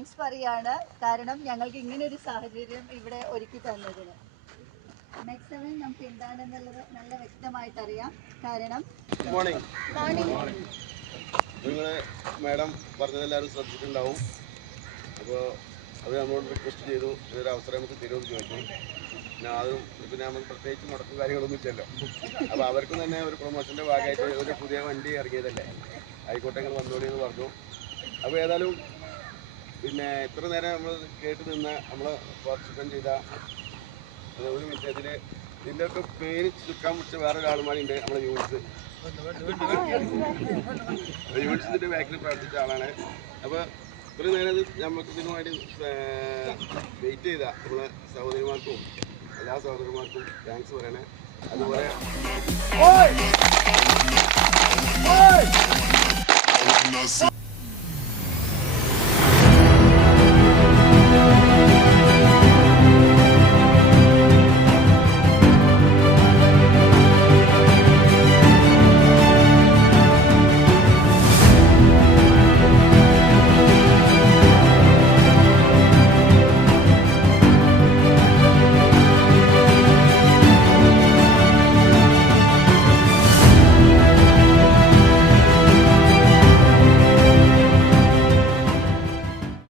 Thanks പറയാണ്. കാരണം ഞങ്ങൾക്ക് ഇങ്ങനെ ഒരു സാഹചര്യം ഇവിടെ ഒരുക്കി തന്നതിന്. നെക്സ്റ്റ് സെവൻ നമുക്ക് എന്താണെന്നുള്ളത് നല്ല വ്യക്തമായിട്ട് അറിയാം. കാരണം നിങ്ങൾ മാഡം പറഞ്ഞതെല്ലാവരും ശ്രദ്ധിച്ചിട്ടുണ്ടാവും. അപ്പോൾ അവർ നമ്മളോട് റിക്വസ്റ്റ് ചെയ്തു ഇതൊരു അവസരം നമുക്ക് തരുമെന്ന് ചോദിച്ചു. പിന്നെ നമുക്ക് പ്രത്യേകിച്ച് മുടക്കും കാര്യങ്ങളൊന്നും ഇല്ലല്ലോ. അപ്പോൾ അവർക്കും തന്നെ ഒരു പ്രൊമോഷൻ്റെ ഭാഗമായിട്ട് ഒരു പുതിയ വണ്ടി ഇറങ്ങിയതല്ലേ, ആയിക്കോട്ടെ നിങ്ങൾ വന്നോളി എന്ന് പറഞ്ഞു. അപ്പോൾ ഏതായാലും പിന്നെ ഇത്ര നേരം നമ്മൾ കേട്ട് നിന്ന് നമ്മൾ പാർട്ടിസിപ്പേറ്റ് ചെയ്ത ഒരു മിനിറ്റ് ഇതിൻ്റെ ഒക്കെ പേര് ചുക്കാൻ പിടിച്ച വേറൊരാളുമാരുണ്ട്. നമ്മുടെ യൂണിറ്റ്സിൻ്റെ ബാക്കിൽ പ്രവർത്തിച്ച ആളാണ്. അപ്പോൾ ഇത്രയും നേരം നമുക്ക് ഇതിനു വേണ്ടി വെയിറ്റ് ചെയ്ത നമ്മളെ സഹോദരിമാർക്കും എല്ലാ സഹോദരന്മാർക്കും താങ്ക്സ് പറയണേ. അതുപോലെ